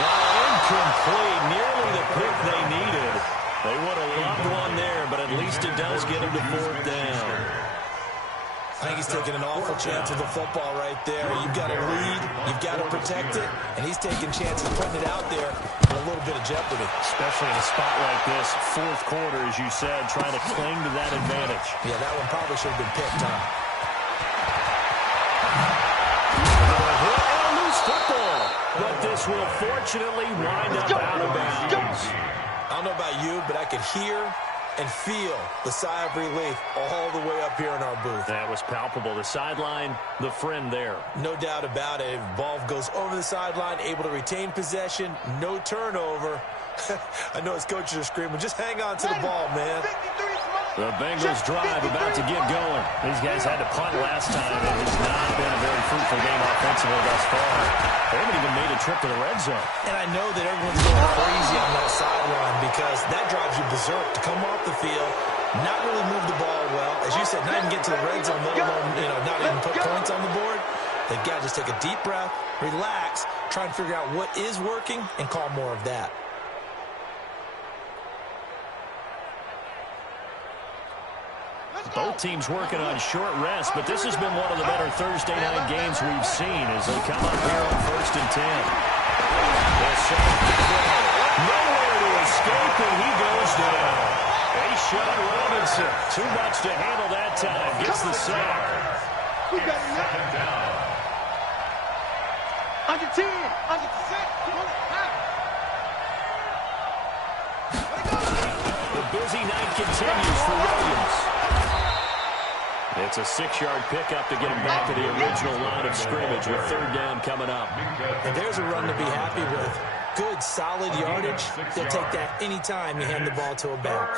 Incomplete. Nearly the pick they needed. They would have loved one there, but at least it does get them to 4th down. I think he's taking an awful chance with the football right there. You've got to lead, you've got to protect it, and he's taking chances putting it out there in a little bit of jeopardy. Especially in a spot like this, 4th quarter, as you said, trying to cling to that advantage. Yeah, that one probably should have been picked, huh? And a loose football, but this will fortunately wind up out of bounds. I don't know about you, but I could hear and feel the sigh of relief all the way up here in our booth. That was palpable. The sideline, the friend there. No doubt about it. Ball goes over the sideline, able to retain possession, no turnover. I know his coaches are screaming, just hang on to the ball, man. The Bengals drive about to get going. These guys had to punt last time. It has not been a very fruitful game offensively thus far. They haven't even made a trip to the red zone. And I know that everyone's going crazy on that sideline because that drives you berserk to come off the field, not really move the ball well. As you said, not even get to the red zone, let alone, not even put points on the board. They've got to just take a deep breath, relax, try and figure out what is working, and call more of that. Both teams working on short rest, but this has been one of the better Thursday night games we've seen as they come up here on 1st and 10. Nowhere to escape, and he goes down. A-Shot Robinson, too much to handle that time, gets the sack. Second down. Under 10, under 6. The busy night continues for Williams. It's a 6-yard pickup to get him back to the original line of scrimmage with 3rd down coming up. And there's a run to be happy with. Good, solid yardage. They'll take that anytime you hand the ball to a back.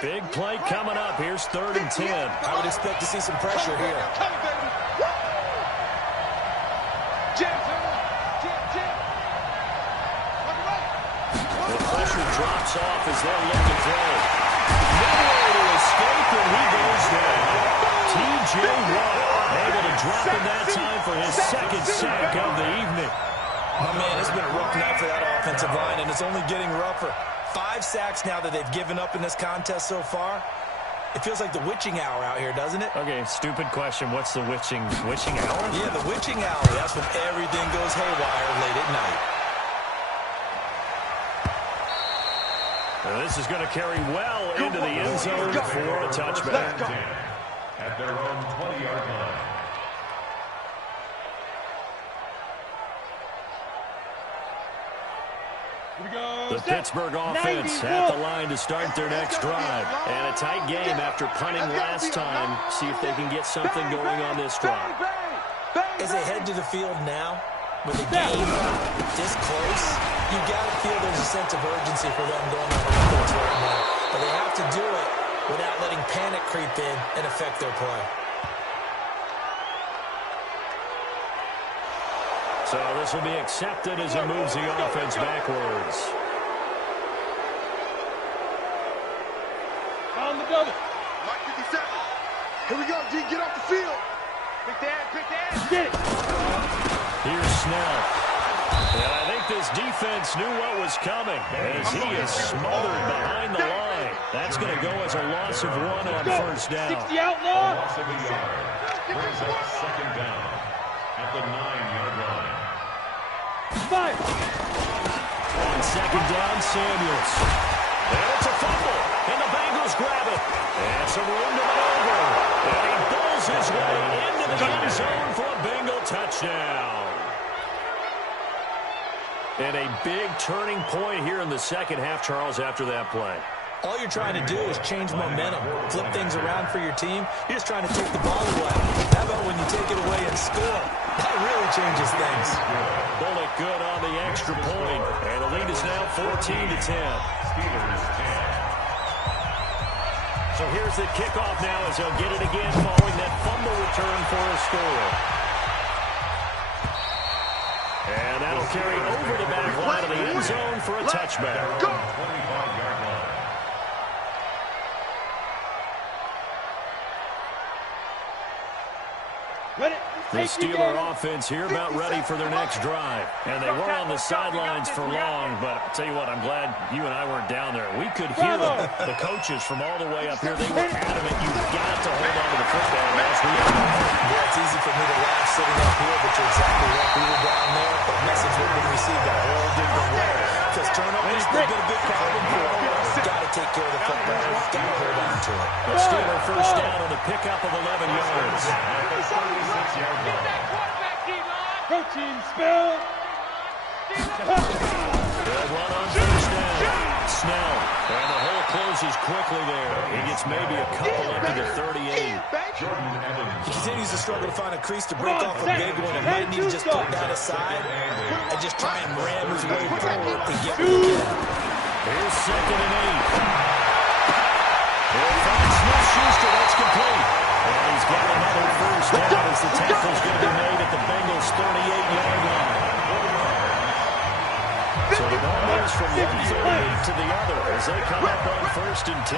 Big play coming up. Here's 3rd and 10. I would expect to see some pressure here. The pressure drops off as they'll look to throw. Nowhere to escape, and he goes down. T.J. Watt able to drop in that time for his 2nd sack of the evening. My man, it's been a rough night for that offensive line, and it's only getting rougher. 5 sacks now that they've given up in this contest so far. It feels like the witching hour out here, doesn't it? Okay, stupid question. What's the witching hour? Yeah, the witching hour. That's when everything goes haywire late at night. This is going to carry well into the end zone for a touchback. At their own 20-yard line. The Pittsburgh offense at the line to start their next drive. And a tight game after punting last time. See if they can get something going on this drive. As they head to the field now, with the game this close, you got to feel there's a sense of urgency for them going on offense right now. But they have to do it without letting panic creep in and affect their play. So this will be accepted as it moves the offense backwards. On the double. Mike 57. Here we go, G. Get off the field. Pick that, pick that. Get it. Here's Snell. And I think this defense knew what was coming as he is smothered behind the line. That's going to go as a loss of 1 on 1st down. 60 outlaw. Loss of a yard. Brings up 2nd down at the 9-yard line. 5. On 2nd down, Samuels. And it's a fumble. And the Bengals grab it. And some room to maneuver. And he pulls his way into the end zone for a Bengal touchdown. And a big turning point here in the second half, Charles, after that play. All you're trying to do is change momentum, flip things around for your team. You're just trying to take the ball away. How about when you take it away and score? changes things. Bullock good on the extra point, and the lead is now 14-10. Steelers 10. So here's the kickoff now as they'll get it again following that fumble return for a score. And that'll carry over the back line of the end zone for a touchback. 25-yard line. The Steeler offense here about ready for their next drive. And they were on the sidelines for long, but I'll tell you what, I'm glad you and I weren't down there. We could hear the coaches from all the way up here. They were adamant you've got to hold on to the football. Yeah, it's easy for me to laugh sitting up here, but you're exactly right. We were down there. The message would have been received a whole different way. Because turnovers have been a big problem for them. Got to take care of the football. Got to hold on to it. The Steeler first down on the pickup of 11 yards. 36-yard line. Protein spill. They'll run on first down. Snell. And the hole closes quickly there. He gets maybe a couple up to the 38. Jordan Evans. He continues to struggle to find a crease to break off a big one and might need to just put that aside and just try and ram his way forward to get what he can. Here's 2nd and 8. They'll find Smith-Schuster. That's complete. And he's got another first down as the tackle's going to be made at the Bengals' 38-yard line. So the ball moves from one 38 to the other as they come up on 1st and 10.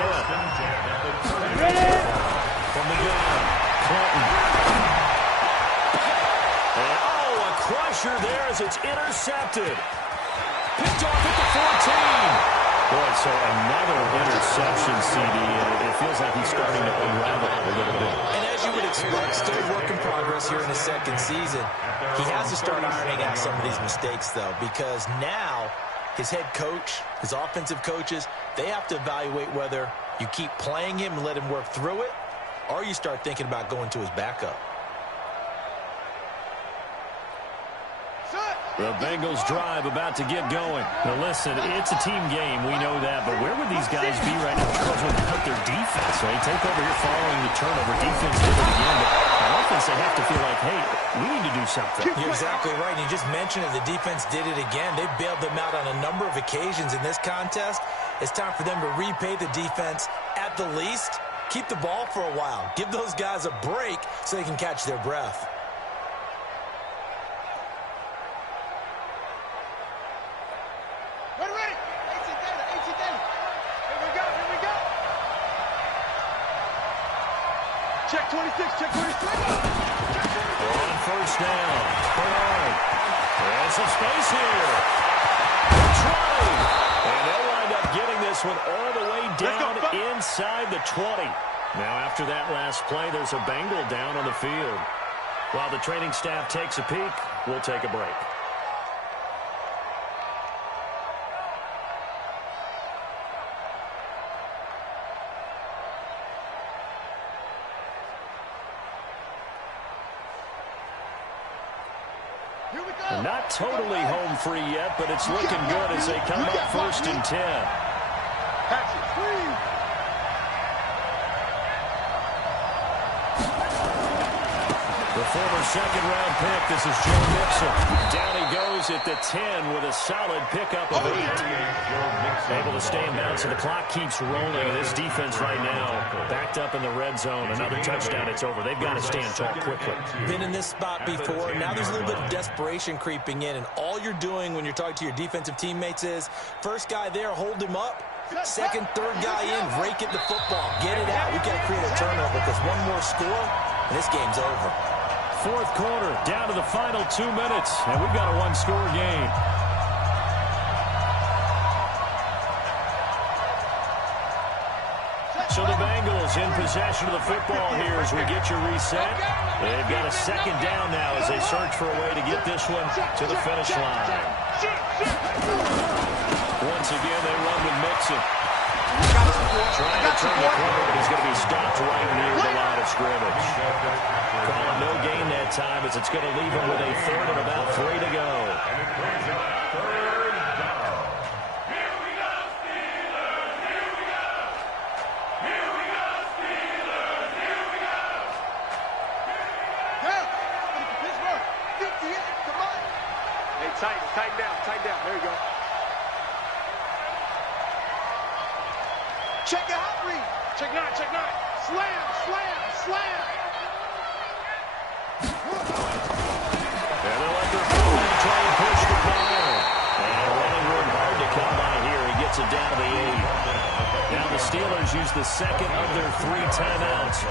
From the ground, Clinton. And a crusher there as it's intercepted. Picked off at the 14. Boy, so another interception, CD, and it feels like he's starting to unravel a little bit. And as you would expect, still a work in progress here in his 2nd season. He has to start ironing out some of these mistakes, though, because now his head coach, his offensive coaches, they have to evaluate whether you keep playing him and let him work through it, or you start thinking about going to his backup. The Bengals drive about to get going. Now listen, it's a team game, we know that, but where would these guys be right now, Charles, without their defense? So they take over here following the turnover. Defense did it again, but on offense they have to feel like, hey, we need to do something. You're exactly right. You just mentioned it. The defense did it again. They bailed them out on a number of occasions in this contest. It's time for them to repay the defense at the least. Keep the ball for a while. Give those guys a break so they can catch their breath. Check 26, check 26. On first down, Bernard. There's some space here. Trying. And they'll wind up getting this one all the way down inside the 20. Now after that last play, there's a Bengal down on the field. While the training staff takes a peek, we'll take a break. Not totally home free yet, but it's looking good as they come up 1st and 10. The former 2nd-round pick, this is Joe Mixon. Down he goes at the 10 with a solid pickup of 8. Able to stay in bounds, and the clock keeps rolling. And this defense right now backed up in the red zone. Another touchdown, it's over. They've got to stand tall quickly. Been in this spot before. Now there's a little bit of desperation creeping in, and all you're doing when you're talking to your defensive teammates is, first guy there, hold him up. Second, third guy in, rake at the football. Get it out. We've got to create a turnover because one more score, and this game's over. 4th quarter, down to the final 2 minutes, and we've got a one-score game. So the Bengals in possession of the football here as we get you reset. They've got a 2nd down now as they search for a way to get this one to the finish line. Once again, they run with Mixon. Trying to turn the corner, but he's going to be stopped right near the line of scrimmage. Calling no gain that time as it's going to leave him with a 3rd and about 3 to go. And it brings up 3rd down. Here we go, Steelers! Here we go! Here we go, Steelers! Here we go! Pittsburgh, 58. Tighten down. There you go. Check out, read. Check nine. Slam. And they'll let their fullback try and push the pile. And running room hard to come by here. He gets it down to the 8. Now the Steelers use the second of their 3 timeouts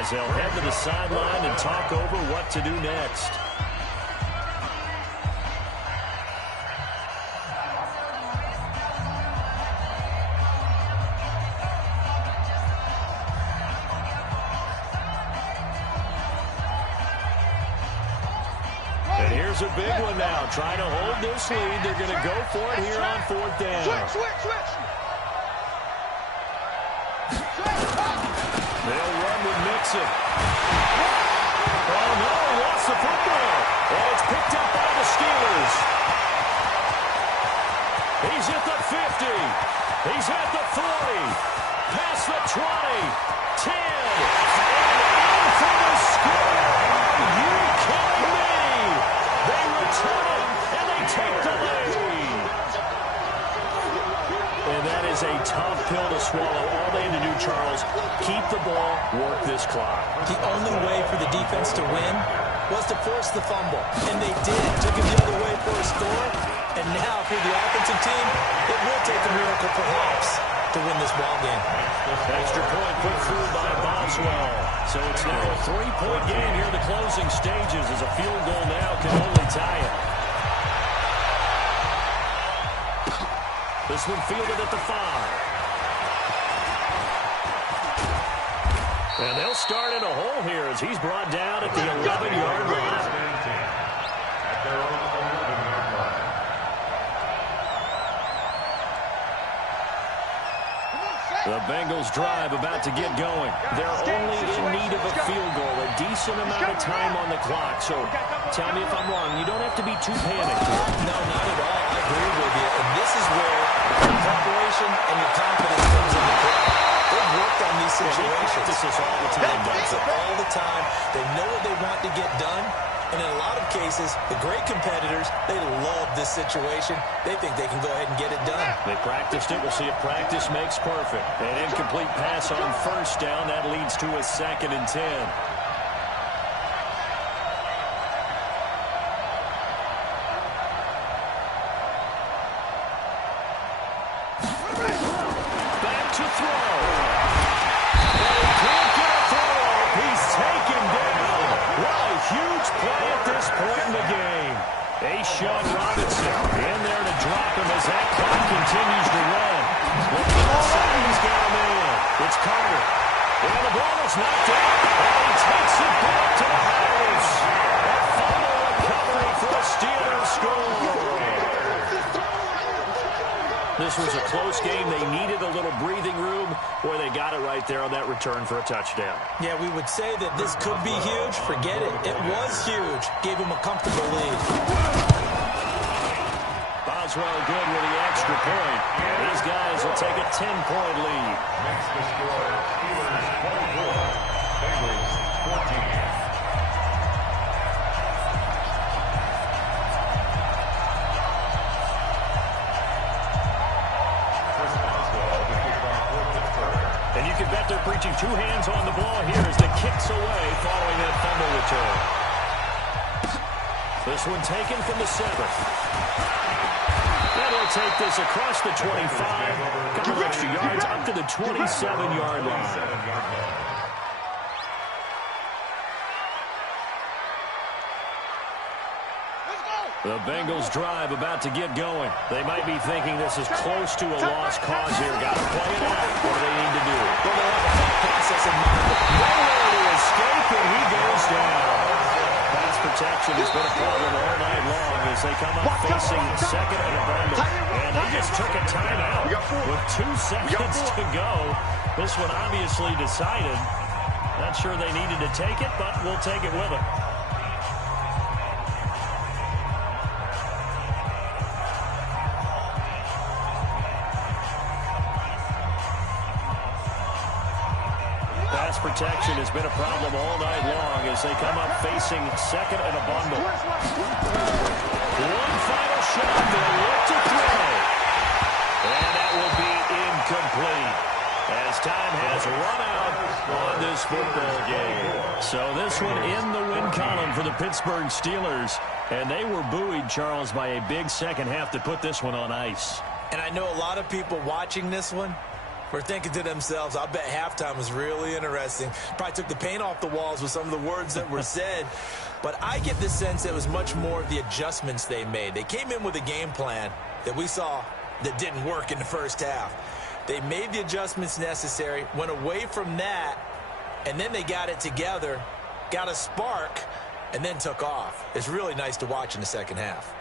as they'll head to the sideline and talk over what to do next. A big one now. Trying to hold this lead. They're going to go for it here on 4th down. Switch. They'll run with Mixon. Oh, no, he lost the football. And it's picked up by the Steelers. He's at the 50. He's at the 40. Past the 20. 10. And in for the score. Are you kidding me? They return it, and they take the lead. And that is a tough pill to swallow. All they had to do, Charles, keep the ball, work this clock. The only way for the defense to win was to force the fumble. And they did. Took it the other way for a score. And now for the offensive team, it will take a miracle perhaps to win this ball game. Extra point put through by Boswell. So it's now a 3-point game here in the closing stages as a field goal now can only tie it. This one fielded at the 5. And they'll start in a hole here as he's brought down at the 11-yard line. At their own 11-yard line. The Bengals drive about to get going. They're only in need of a field goal, a decent amount of time on the clock. So tell me if I'm wrong. You don't have to be too panicked here. No, not at all. I agree with you. And this is where your preparation and your confidence comes into play. They've worked on these situations. This is all the time. That's it all the time. They know what they want to get done. And in a lot of cases, the great competitors, they love this situation. They think they can go ahead and get it done. They practiced it. We'll see if practice makes perfect. An incomplete pass on 1st down. That leads to a 2nd and 10. Back to throw. And he can't get a throw off. He's taken down. What a huge play at this point in the game. Sean Robinson in there to drop him as that clock continues to run. He's got him in. It's Carter. And the ball is knocked out. And he takes it back to the house. A fumble recovery for a Steelers score. This was a close game. They needed a little breathing room. Boy, they got it right there on that return for a touchdown. Yeah, we would say that this could be huge. Forget it. It was huge. Gave him a comfortable lead. Boswell good with the extra point. These guys will take a 10-point lead. Next to score, Steelers 24, Bengals 14. And you can bet they're preaching 2 hands on the ball here as the kicks away following that fumble return. This one taken from the 7th. And he'll take this across the 25. Couple of extra yards up to the 27-yard line. The Bengals drive about to get going. They might be thinking this is close to a lost cause here. Got to play it out. What do they need to do? Well, they'll have a thought process in mind. Nowhere to escape, and he goes down. Pass protection has been a problem all night long as they come up facing 2nd and a bundle. And they just took a timeout with 2 seconds to go. This one obviously decided. Not sure they needed to take it, but we'll take it with them. protection has been a problem all night long as they come up facing second and a bundle. One final shot. They'll look to throw. And that will be incomplete as time has run out on this football game. So this one in the win column for the Pittsburgh Steelers. And they were buoyed, Charles, by a big second half to put this one on ice. And I know a lot of people watching this one were thinking to themselves, I bet halftime was really interesting. Probably took the paint off the walls with some of the words that were said. But I get the sense it was much more of the adjustments they made. They came in with a game plan that we saw that didn't work in the first half. They made the adjustments necessary, went away from that, and then they got it together, got a spark, and then took off. It's really nice to watch in the second half.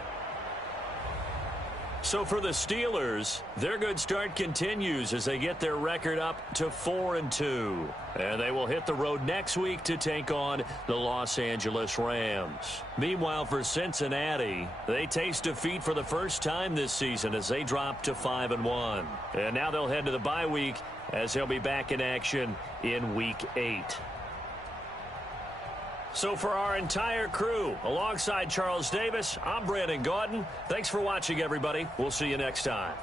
So for the Steelers, their good start continues as they get their record up to 4-2. And they will hit the road next week to take on the Los Angeles Rams. Meanwhile, for Cincinnati, they taste defeat for the first time this season as they drop to 5-1. And now they'll head to the bye week as they'll be back in action in Week 8. So for our entire crew, alongside Charles Davis, I'm Brandon Gaudin. Thanks for watching, everybody. We'll see you next time.